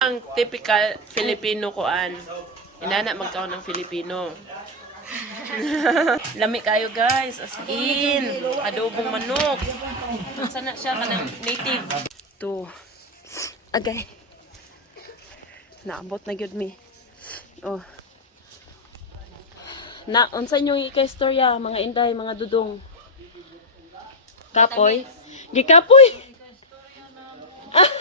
Ang typical Filipino kuan. Inana magkaon ng Filipino. Lami kayo guys, as in. Adobong manok. Sana siya kanang native. To. Agay. Naabot na gyud mi. Oh. Na, unsa nyo ika-istorya, mga inday, mga dudong? Kapoy? Gikapoy?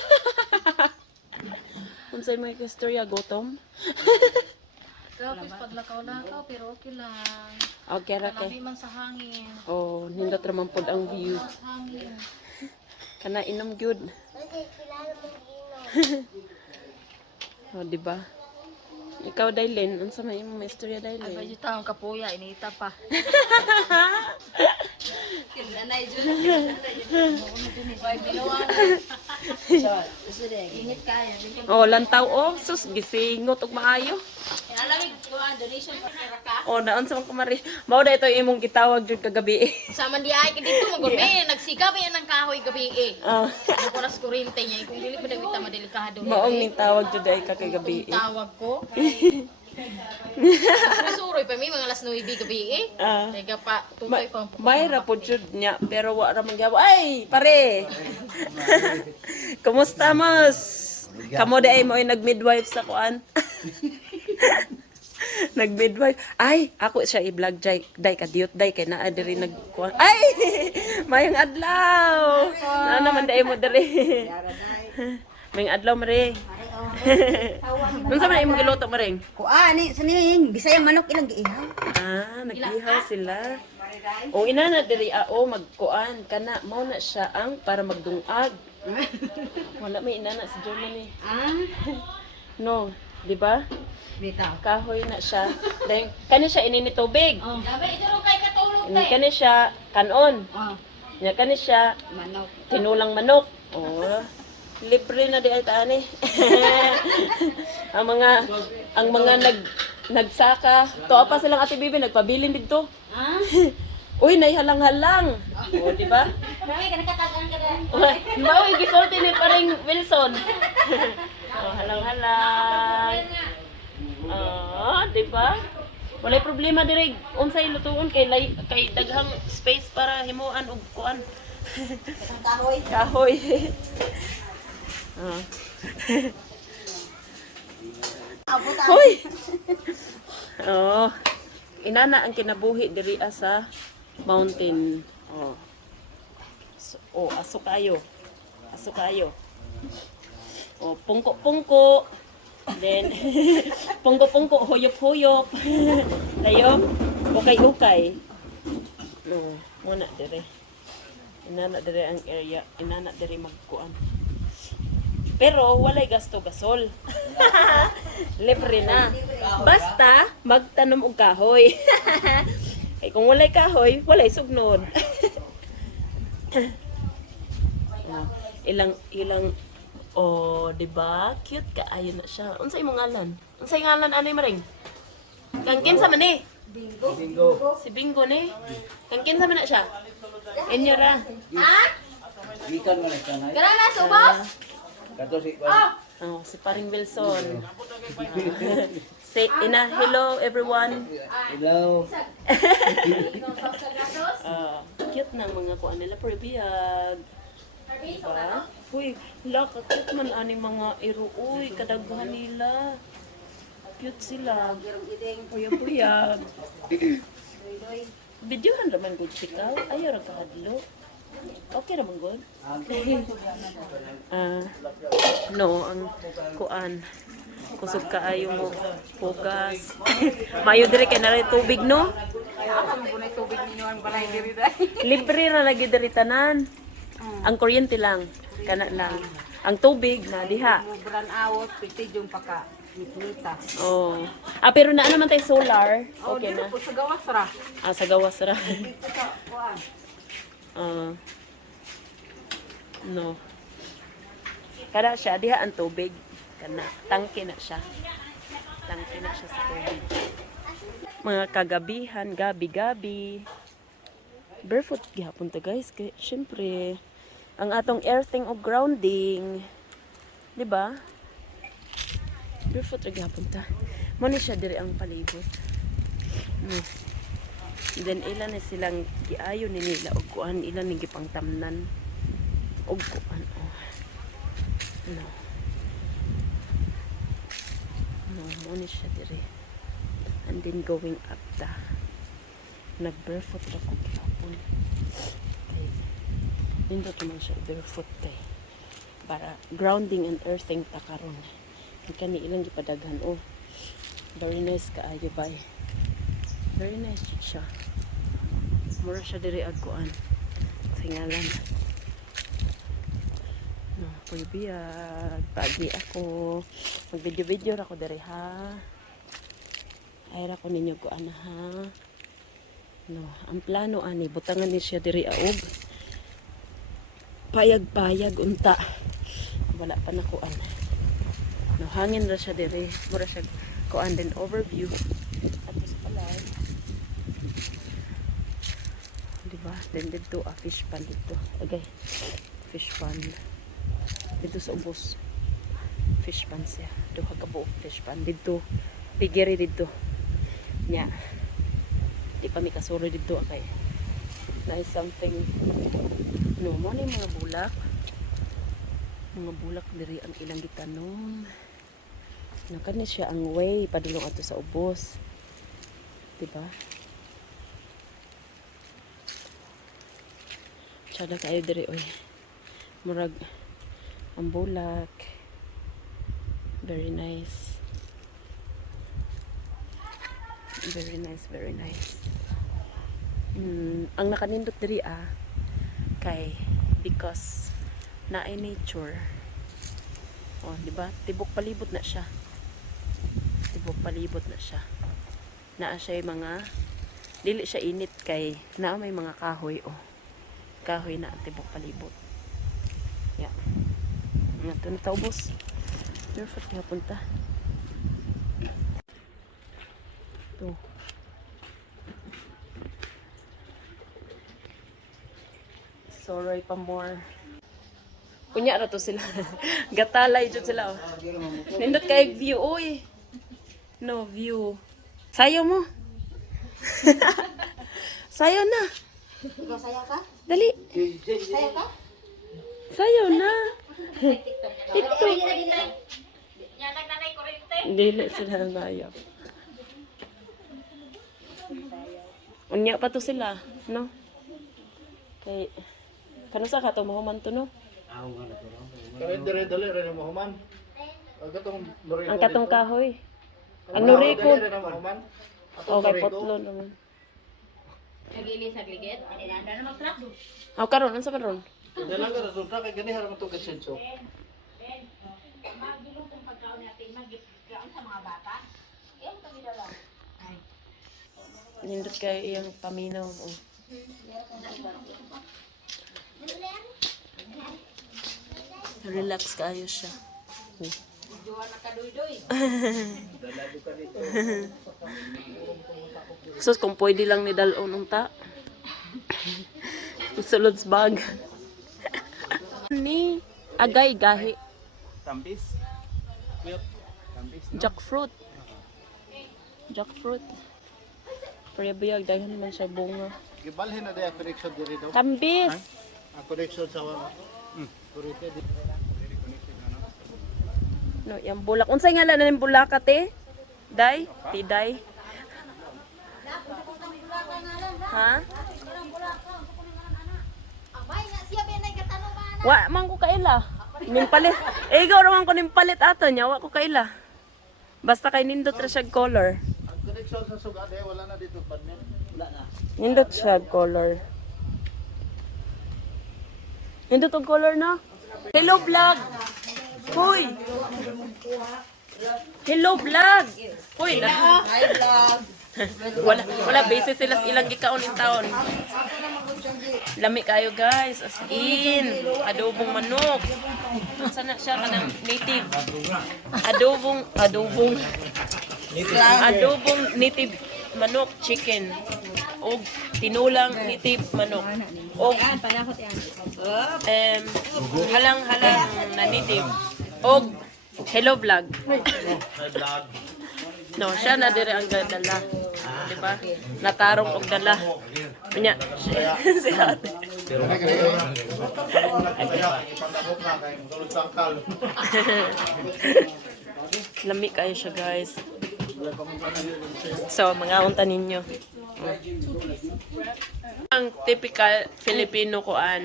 Unsa mo ika-istorya, gutom? Tapos padlakaw-lakaw, pero okay lang. Okay, ra kay. Lami man sa hangin. Oh, nindot ra man pod ang view. Sa hangin. Kana inom gyud. oh, di ba? Ikaw Dailin, unsa may imong istorya Ay, ba Dailin? yung taong kapuya, inita pa. Kinanay dyan. Bay, bilawan. Init kaya. Oh, lantaw oh, sus gisingot og maayo. Alamig ko ang donation pa ka. Oh, naon sa mga kumari. Mao da ito yung imong gitawag jud kagabi. Sa man di ay dito magumi, nagsiga pa yan ng kahoy gabi eh. Ah, Ang oras kurente niya, kung dili pa daw ita madelikado. maong ning tawag jud ay ka kagabi. Tawag ko. Susuroy pa mi mga alas 9 gabi eh. Ah. Teka pa, Ma tutoy pa. may ra po jud niya, pero wa ra man gyapon. Ay, pare. Kumusta mas? Kamo di ay mo ay nag-midwife sa kuan. nag-midwife. Ay, ako siya i-vlog jay, day kadiyot day kay naa diri nagkuan. Ay! Mayong adlaw. Na naman day mo diri. Mayong adlaw mare. Unsa man imong giluto maring? Kuan ni saning bisayang manok ilang giihaw. Ah, nag-ihaw sila. O ina na diri ao magkuan kana mao na siya ang para magdungag. Wala may ina na sa Germany. Ah, No, di ba? bitaw. Kahoy na siya. Then kani siya inini tubig. Oh, Gabi, ito rin kay katulog Ini kani siya kanon. oh, Nya kani siya manok. tinulang manok. Oh, libre na di ay tani. ang mga ang mga nag nagsaka, to pa silang Ate Bibi nagpabilin dito. Ah, Uy, naihalang-halang. O, di ba? kami kana katagan ka na. Mao gisulti ni paring Wilson. oh, halang-halang. Ah, di ba? Walay problema diri unsay lutuon kay lay, kay daghang space para himuan og kuan. Kahoy. Kahoy. Ang Hoy. Oh. Inana ang kinabuhi diri sa mountain. Oh. So, oh, aso kayo. Aso kayo. Oh, pungko-pungko. Then, pungko-pungko, huyop-huyop. Layop. Ukay-ukay. No, muna dire. Inana dire ang area. Inana dire magkuan. Pero walay gasto gasol. Libre na. Basta magtanom og kahoy. Ay kung walay kahoy, walay sugnod. Ilang ilang oh, 'di ba? Cute ka ayo na siya. Unsay imong ngalan? Unsay ngalan anay maring? Kang kinsa man ni? Bingo. Si Bingo ni. Kang kinsa man na siya? Inyo ra. Ikan mo lang kanay. Kana na subos? Kato si Kwan. Oh, si Paring Wilson. Say, ina, hello everyone. Hello. Ah, cute na ang mga kuan nila pero biyag. Diba? Uy, hala, cute man ani mga iro. Uy, kadaghan nila. Cute sila. Puyag-puyag. Videohan naman good sikaw. Ayaw ra kahadlo. Okay naman good. Ah, no, ang kuan. Kusog kaayo mo. Pugas. Mayo dire kay na tubig no? Libre ra lagi diri tanan. Ang kuryente lang, kana lang. Ang tubig na diha. Mubran awot piti yung paka. Oh. Ah pero naa naman tay solar. Okay na. sa gawas ra. Ah sa gawas ra. Ah. no. Kada siya diha ang tubig. Kana tangke na siya. Tangke na siya sa tubig. Mga kagabihan, gabi-gabi. Barefoot gihapon ta guys kay syempre ang atong earthing o grounding, 'di ba? Barefoot ra gyapon ta. Mo siya diri ang palibot. No. Then ilan na silang giayo ni nila og kuan ilan ni gipangtamnan. Og kuan oh. No. No, mo ni siya diri. And then going up ta. Nag barefoot ra ko gyapon. Ay, nindot naman siya barefoot tay. Para grounding and earthing ta karon. Kani ilang gipadaghan oh. Very nice kaayo bay. Very nice siya. Mura siya diri agkuan. Singalan. No, pulbiyag. Pagi ako. Mag-video-video ra ko diri ha. Ay ra ko ninyo kuan ha. No, ang plano ani butangan ni siya diri aog. Payag-payag unta. Wala pa na kuan. No, hangin ra siya diri. Mura siya kuan din overview. Diba? Then dito, ah, fish pond dito. Okay. Fish pond. Dito sa ubos. Fish pond siya. Duha ka buok fish pond. Dito. Pigiri dito. Nya. Di pa mi kasuro dito kay. Nice something. No, mo na yung mga bulak. Mga bulak diri ang ilang gitanom. No, kani siya ang way padulong ato sa ubos. Diba? Sada kayo diri oy. Murag ang bulak. Very nice. Very nice, very nice. Mm, ang nakanindot diri ah kay because na ay nature. Oh, di ba? Tibok palibot na siya. Tibok palibot na siya. Naa siya mga dili siya init kay naa may mga kahoy oh. Kahoy na tibok palibot. Yeah. Nga to na taubos. Barefoot kaya punta. To. Sorry pa more. Kunya ra to sila. Gatalay jud sila. Oh. Nindot kay view oy. No view. Sayo mo. Sayo na. Sayaw ka? Dali. Sayaw ka? Sayo na. TikTok. Kurente. Dili sila nayo. Unya pa to sila, no? Kay kano sa ka to mahuman to no? Kaya dire dali rin mo human. Ang katong Ang katong kahoy. Ang nurikod. Okay, potlo naman. Nagili sa gligit. Ano na mag-truck do? Aw karon unsa man ron? Dali lang ka rason kay gani harap to kasenso. Nindot kay iyang paminaw. Oh. Relax kayo siya. Oh. Sus, kung pwede lang ni dalon unta. Sulod sa bag. ni agay gahi. Tampis. Tampis. Jackfruit. Jackfruit. Prebiyag, dahil naman siya bunga. Gibalhin na day connection dire daw. Tambis! Ang connection sa wa. Kurite di. No, yung bulak. Unsay nga lang ng bulak ate? Day? Ti day? Ha? Wa man ko kaila. Nimpalit. Eh, ikaw raman ko nimpalit ato niya. Wa ko kaila. Basta kay nindot ra siya color. Ang connection sa suga day wala na dito. Wala na. Nindot siya color. Nindot ang color na. Hello vlog. Hello vlog. Hoy na. Hi vlog. wala wala basis sila ilang gikaon in taon. Lami kayo guys, as in adobong manok. Unsa na siya kanang native? Adobong adobong adobong native manok chicken og tinulang native manok og um, halang halang na native og Hello vlog. No, siya na dire ang dala. Di ba? Natarong og dala. Kanya, si ate. Lami kayo siya guys. So, mga unta ninyo. Ang typical Filipino kuan.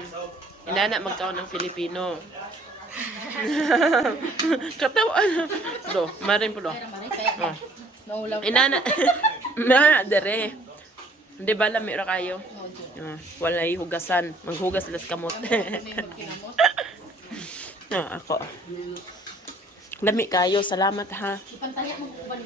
Inana magkaon ng Filipino. Katawan. Do, marin po do. Oh. Inana. Ma, dere. Di ba lami ra kayo? Ah, walay hugasan. Maghugas las kamot. ah, ako. Lami kayo. Salamat ha. Ipantaya mo ko ba?